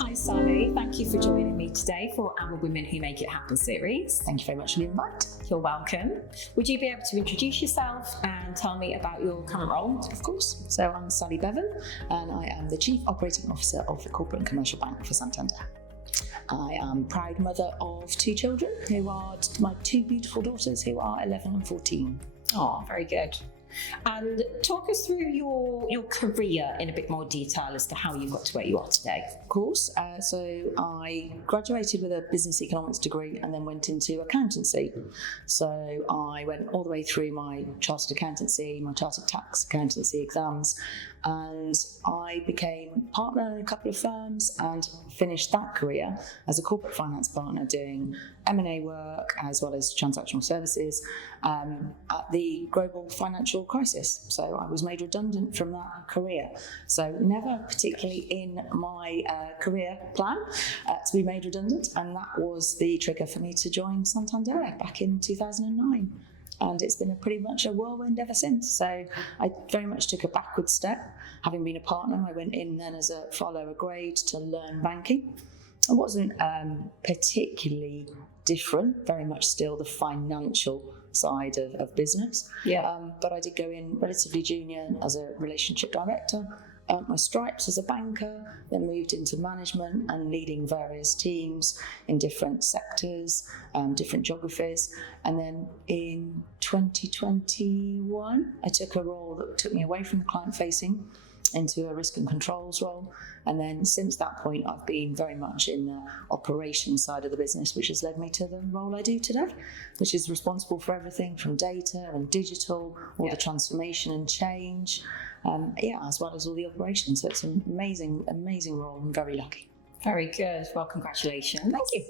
Hi Sally, thank you for joining me today for our Women Who Make It Happen series. Thank you very much for the invite. You're welcome. Would you be able to introduce yourself and tell me about your current role? Of course. So I'm Sally Beavan and I am the Chief Operating Officer of the Corporate and Commercial Bank for Santander. I am proud mother of two children who are my two beautiful daughters who are 11 and 14. Oh, very good. And talk us through your career in a bit more detail as to how you got to where you are today. Of course. So I graduated with a business economics degree and then went into accountancy. So I went all the way through my chartered accountancy, my chartered tax accountancy exams, and I became partner in a couple of firms and finished that career as a corporate finance partner doing M&A work as well as transactional services at the global financial crisis. So I was made redundant from that career. So never particularly in my career plan to be made redundant, and that was the trigger for me to join Santander back in 2009. And it's been pretty much a whirlwind ever since. So I very much took a backward step. Having been a partner, I went in then as a far lower grade to learn banking. It wasn't particularly different, very much still the financial side of business. But I did go in relatively junior as a relationship director, earned my stripes as a banker, then moved into management and leading various teams in different sectors, different geographies. And then in 2021, I took a role that took me away from the client facing into a risk and controls role. And then since that point, I've been very much in the operations side of the business, which has led me to the role I do today, which is responsible for everything from data and digital, all the transformation and change, as well as all the operations. So it's an amazing, amazing role. I'm very lucky. Very good. Well, congratulations. Thank you.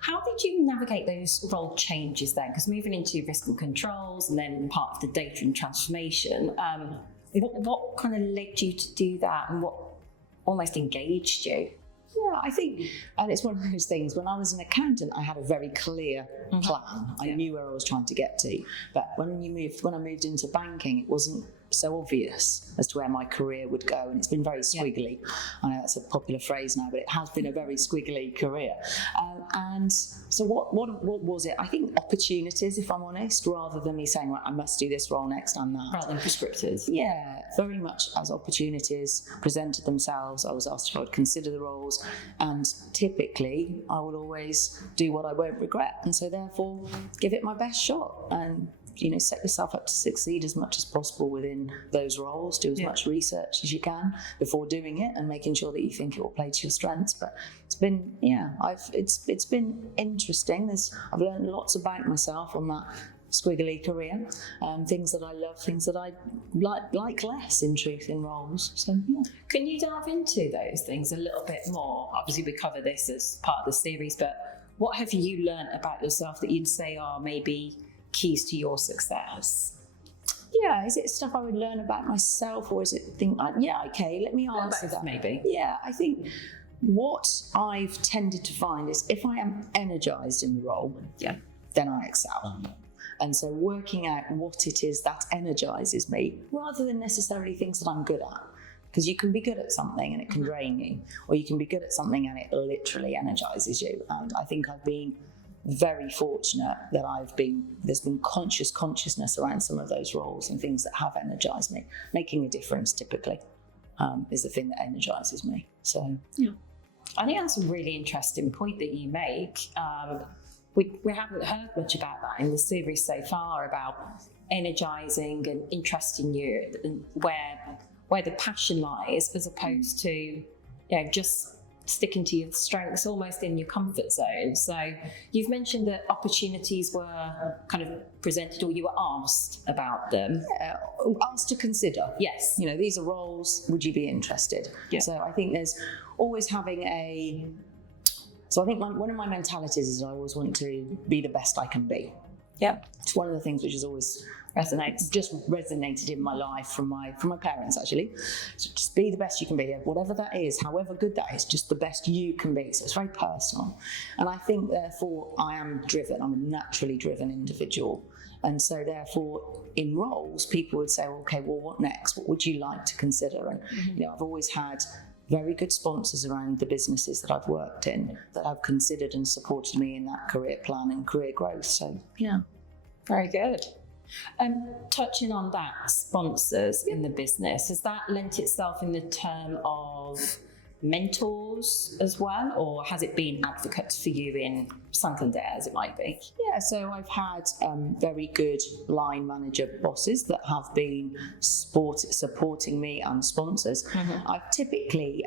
How did you navigate those role changes then? Because moving into risk and controls and then part of the data and transformation, what kind of led you to do that and what almost engaged you? Yeah, I think, and it's one of those things, when I was an accountant, I had a very clear plan. I knew where I was trying to get to. But when I moved into banking, it wasn't so obvious as to where my career would go, and it's been very squiggly. I know that's a popular phrase now, but it has been a very squiggly career. And so what was it? I think opportunities, if I'm honest, rather than me saying, well, I must do this role next and that. Rather than prescriptives. Yeah, very much as opportunities presented themselves, I was asked if I would consider the roles, and typically I will always do what I won't regret, and so therefore give it my best shot and set yourself up to succeed as much as possible within those roles. Do as much research as you can before doing it and making sure that you think it will play to your strengths. But it's been, it's been interesting. I've learned lots about myself on that squiggly career, things that I love, things that I like less, in truth, in roles. So Can you delve into those things a little bit more? Obviously we cover this as part of the series, but what have you learned about yourself that you'd say are maybe keys to your success? Yeah, is it stuff I would learn about myself, or is it let me answer that. Maybe. Yeah, I think what I've tended to find is if I am energised in the role, then I excel. And so working out what it is that energises me, rather than necessarily things that I'm good at. Because you can be good at something and it can drain you, or you can be good at something and it literally energises you. And I think I've been very fortunate that there's been consciousness around some of those roles and things that have energised me. Making a difference typically is the thing that energises me. So I think that's a really interesting point that you make. We haven't heard much about that in the series so far, about energising and interesting you and where the passion lies, as opposed to just sticking to your strengths almost in your comfort zone. So you've mentioned that opportunities were kind of presented, or you were asked about them. Yeah, asked to consider. Yes. These are roles, would you be interested? Yeah. So I think there's always having so I think one of my mentalities is I always want to be the best I can be. Yeah. It's one of the things which has always resonated in my life from my parents, actually. So just be the best you can be, whatever that is, however good that is, just the best you can be. So it's very personal. And I think therefore I am driven. I'm a naturally driven individual. And so therefore in roles, people would say, okay, well, what next? What would you like to consider? And I've always had very good sponsors around the businesses that I've worked in that have considered and supported me in that career plan and career growth. So, yeah. Very good. Touching on that, sponsors in the business, has that lent itself in the term of mentors as well, or has it been advocates for you in Santander, as it might be? Yeah, so I've had very good line manager bosses that have been supporting me and sponsors. I've typically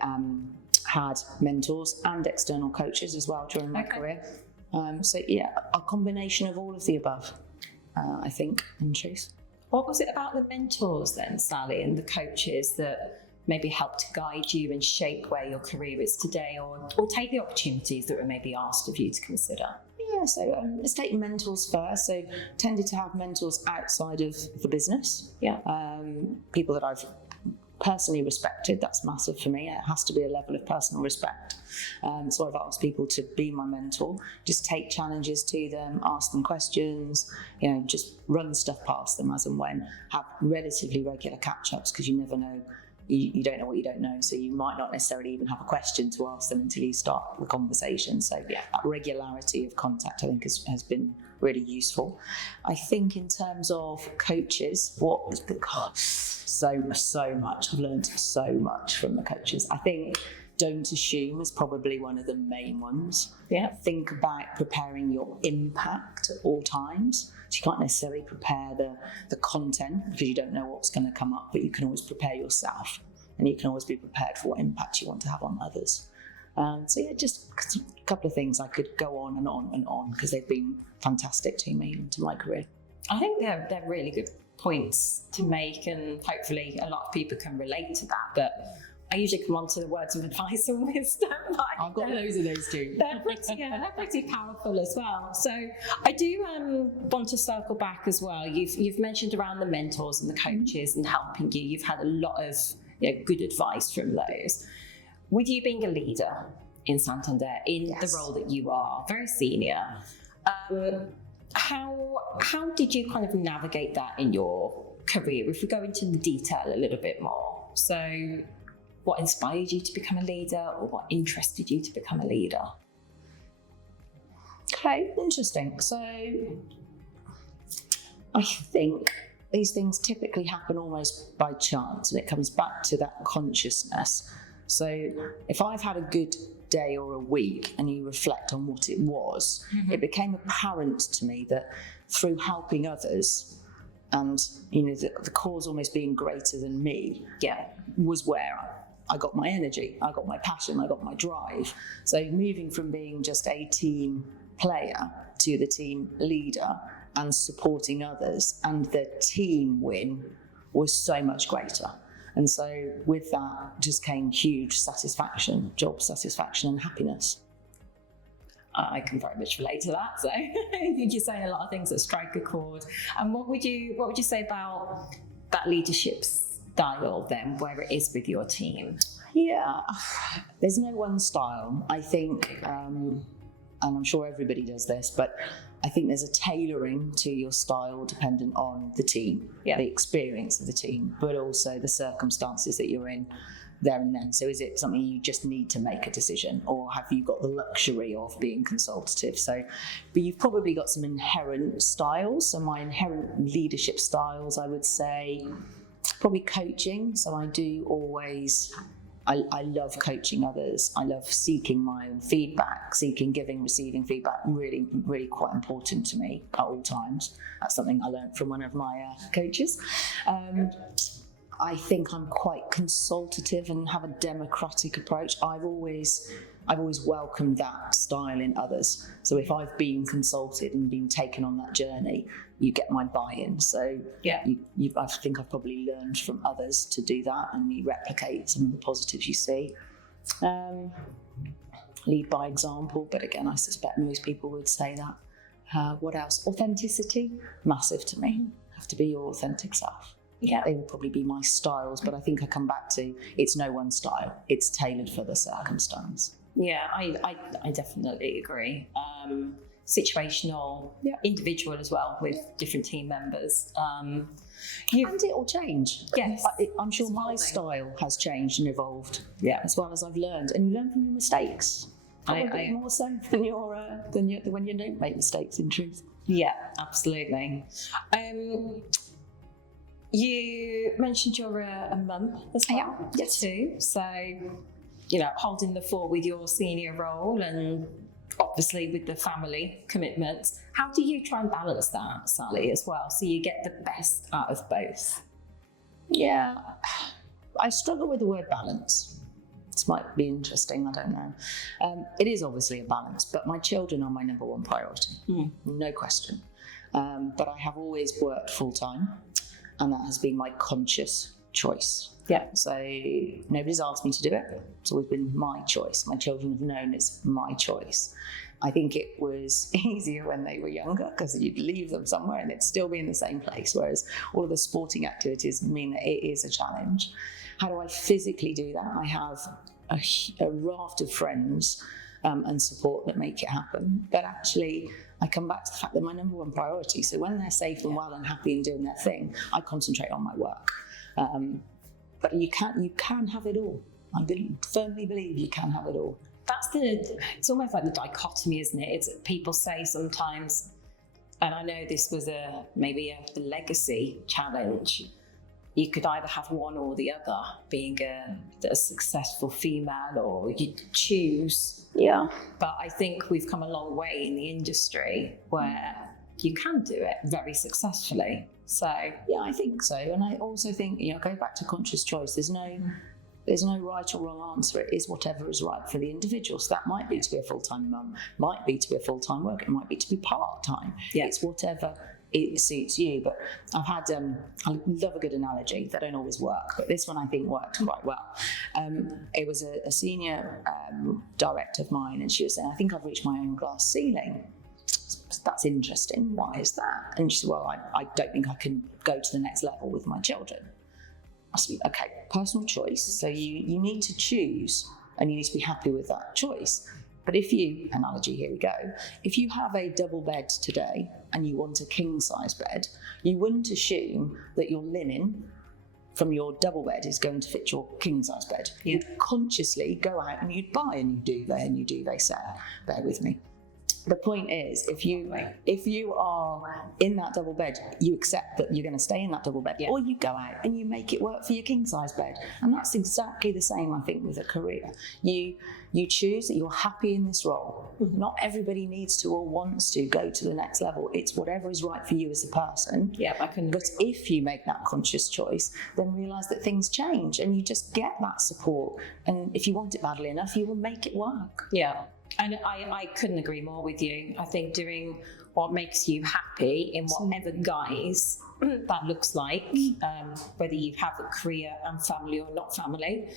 had mentors and external coaches as well during my career. So yeah, a combination of all of the above, I think, in truth. What was it about the mentors then, Sally, and the coaches that maybe helped guide you and shape where your career is today, or take the opportunities that were maybe asked of you to consider? Yeah, so let's take mentors first. So tended to have mentors outside of the business. Yeah. People that I've personally respected. That's massive for me. It has to be a level of personal respect. So I've asked people to be my mentor, just take challenges to them, ask them questions, just run stuff past them as and when, have relatively regular catch-ups, because you never know. You don't know what you don't know, so you might not necessarily even have a question to ask them until you start the conversation. So yeah, that regularity of contact I think has been really useful. I think in terms of coaches, so much. I've learned so much from the coaches. I think don't assume is probably one of the main ones. Yeah. Think about preparing your impact at all times. So you can't necessarily prepare the content because you don't know what's going to come up, but you can always prepare yourself, and you can always be prepared for what impact you want to have on others. So yeah, just a couple of things. I could go on and on and on because they've been fantastic to me and to my career. I think they're really good points to make, and hopefully a lot of people can relate to that. But I usually come on to the words of advice and wisdom. I've got loads of those too. They're pretty powerful as well. So I do want to circle back as well. You've mentioned around the mentors and the coaches and helping you. You've had a lot of good advice from those. With you being a leader in Santander, in the role that you are, very senior, how did you kind of navigate that in your career? If we go into the detail a little bit more. So what inspired you to become a leader, or what interested you to become a leader? Okay, interesting. So I think these things typically happen almost by chance, and it comes back to that consciousness. So if I've had a good day or a week and you reflect on what it was, it became apparent to me that through helping others and the cause almost being greater than me, was where I got my energy, I got my passion, I got my drive. So moving from being just a team player to the team leader and supporting others, and the team win was so much greater. And so with that just came huge satisfaction, job satisfaction and happiness. I can very much relate to that. So you're saying a lot of things that strike a chord. And what would you say about that leadership style then, where it is with your team? Yeah, there's no one style. I think, and I'm sure everybody does this, but I think there's a tailoring to your style dependent on the team, the experience of the team, but also the circumstances that you're in there and then. So is it something you just need to make a decision, or have you got the luxury of being consultative? But you've probably got some inherent styles. So my inherent leadership styles, I would say, probably coaching. So I do always, I love coaching others. I love seeking my own feedback, giving, receiving feedback, really, really quite important to me at all times. That's something I learned from one of my coaches. I think I'm quite consultative and have a democratic approach. I've always welcomed that style in others. So if I've been consulted and been taken on that journey, you get my buy-in. So I think I've probably learned from others to do that, and you replicate some of the positives you see. Lead by example, but again, I suspect most people would say that. What else? Authenticity, massive to me. Have to be your authentic self. Yeah, they will probably be my styles, but I think I come back to it's no one style. It's tailored for the circumstance. Yeah, I definitely agree. situational, individual as well with different team members. And it will change. Yes, I'm sure my style has changed and evolved. As well as I've learned, and you learn from your mistakes. Probably more so than when you don't make mistakes. In truth. Yeah, absolutely. You mentioned you're a mum as well, yes. too. So, you know, holding the fort with your senior role and obviously with the family commitments. How do you try and balance that, Sally, as well, so you get the best out of both? Yeah, I struggle with the word balance. This might be interesting, I don't know. It is obviously a balance, but my children are my number one priority, no question. But I have always worked full-time, and that has been my conscious choice. Yeah. So nobody's asked me to do it. It's always been my choice. My children have known it's my choice. I think it was easier when they were younger because you'd leave them somewhere and they'd still be in the same place, whereas all of the sporting activities mean that it is a challenge. How do I physically do that? I have a raft of friends and support that make it happen. But actually, I come back to the fact that my number one priority, so when they're safe and well and happy and doing their thing, I concentrate on my work. But you can have it all. I firmly believe you can have it all. It's almost like the dichotomy, isn't it? It's people say sometimes, and I know this was maybe a legacy challenge, you could either have one or the other, being a successful female, or you choose. Yeah. But I think we've come a long way in the industry where you can do it very successfully. So yeah, I think so. And I also think, go back to conscious choice. There's no right or wrong answer. It is whatever is right for the individual. So that might be to be a full-time mum, might be to be a full-time worker, it might be to be part-time. Yeah. It's whatever it suits you. But I've had, I love a good analogy. They don't always work, but this one I think worked quite well. It was a senior director of mine, and she was saying, I think I've reached my own glass ceiling. That's interesting. Why is that? And she said, well, I don't think I can go to the next level with my children. I said, okay, personal choice. So you need to choose, and you need to be happy with that choice. But analogy, here we go, if you have a double bed today and you want a king size bed, you wouldn't assume that your linen from your double bed is going to fit your king size bed. Yeah. You'd consciously go out and you'd buy a new duvet, a new duvet set. Bear with me. The point is, if you are in that double bed, you accept that you're going to stay in that double bed, or you go out and you make it work for your king size bed. And that's exactly the same, I think, with a career. You choose that you're happy in this role. Not everybody needs to or wants to go to the next level. It's whatever is right for you as a person. Yeah, But if you make that conscious choice, then realise that things change and you just get that support. And if you want it badly enough, you will make it work. Yeah. And I couldn't agree more with you. I think doing what makes you happy in whatever guise that looks like, whether you have a career and family or not family.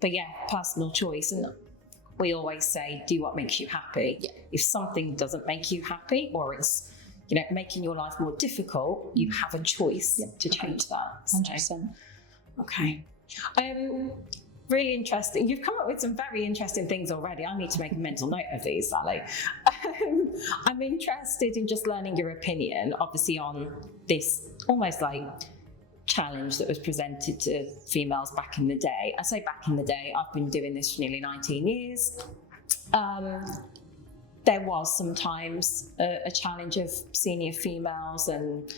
But yeah, personal choice. And we always say, do what makes you happy. Yeah. If something doesn't make you happy, or it's making your life more difficult, you have a choice to change that. 100%. Okay. Really interesting. You've come up with some very interesting things already. I need to make a mental note of these, Sally. I'm interested in just learning your opinion, obviously, on this almost like challenge that was presented to females back in the day. I say back in the day, I've been doing this for nearly 19 years. There was sometimes a challenge of senior females and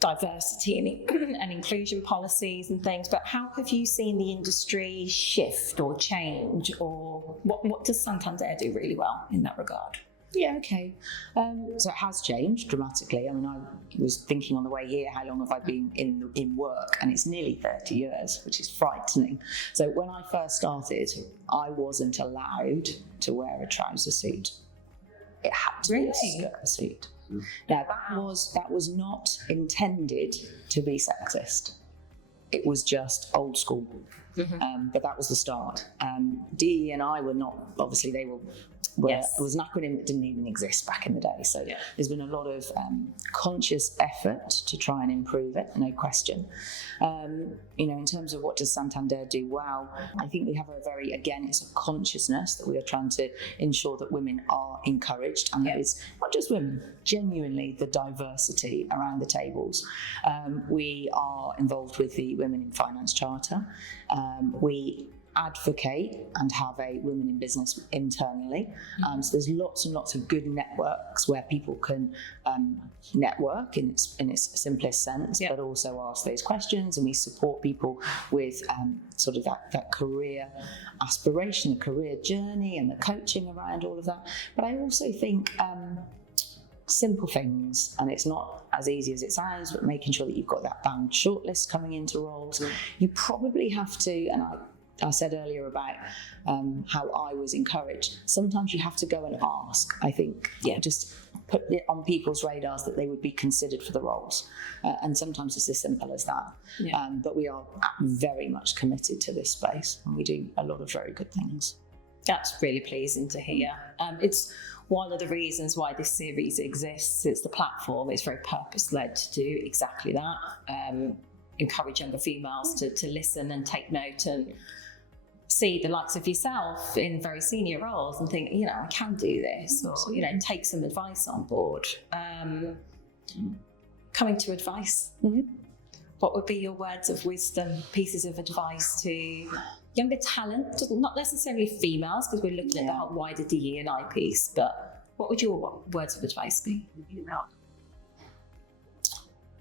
diversity and inclusion policies and things, but how have you seen the industry shift or change, or what does Santander do really well in that regard? Yeah, okay. So it has changed dramatically. I mean, I was thinking on the way here, how long have I been in work? And it's nearly 30 years, which is frightening. So when I first started, I wasn't allowed to wear a trouser suit. It had to be a skirt suit. Now, that was not intended to be sexist. It was just old school. But that was the start. DE and I were not, obviously they were was an acronym that didn't even exist back in the day. So there's been a lot of conscious effort to try and improve it, no question. In terms of what does Santander do well, I think we have it's a consciousness that we are trying to ensure that women are encouraged, and that it's not just women, genuinely the diversity around the tables. We are involved with the Women in Finance Charter. We advocate and have a Women in Business internally. So there's lots and lots of good networks where people can network in its simplest sense, but also ask those questions, and we support people with sort of that career aspiration, the career journey, and the coaching around all of that. But I also think simple things, and it's not as easy as it sounds, but making sure that you've got that balanced shortlist coming into roles. You probably have to, and I said earlier about how I was encouraged. Sometimes you have to go and ask, I think, just put it on people's radars that they would be considered for the roles. And sometimes it's as simple as that. But we are very much committed to this space, and we do a lot of very good things. That's really pleasing to hear. It's one of the reasons why this series exists. It's the platform. It's very purpose-led to do exactly that. Encourage younger females to listen and take note and see the likes of yourself in very senior roles and think, I can do this, or, take some advice on board. Coming to advice, what would be your words of wisdom, pieces of advice to younger talent, not necessarily females, because we're looking at the whole wider DE&I piece, but what would your words of advice be?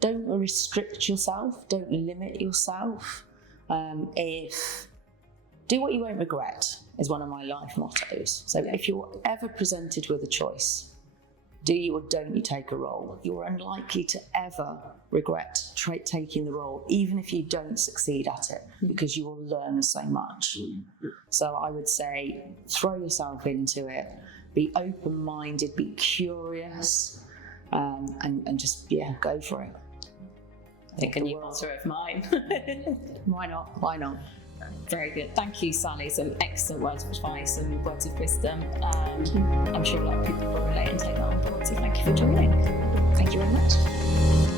Don't restrict yourself, don't limit yourself. Do what you won't regret is one of my life mottos. So if you're ever presented with a choice, do you or don't you take a role, you're unlikely to ever regret taking the role, even if you don't succeed at it, because you will learn so much. So I would say throw yourself into it, be open-minded, be curious, and just, go for it. I think a new motto of mine. Why not? Very good. Thank you, Sally. Some excellent words of advice and words of wisdom. I'm sure a lot of people will relate and take that on board. So thank you for joining. Thank you very much.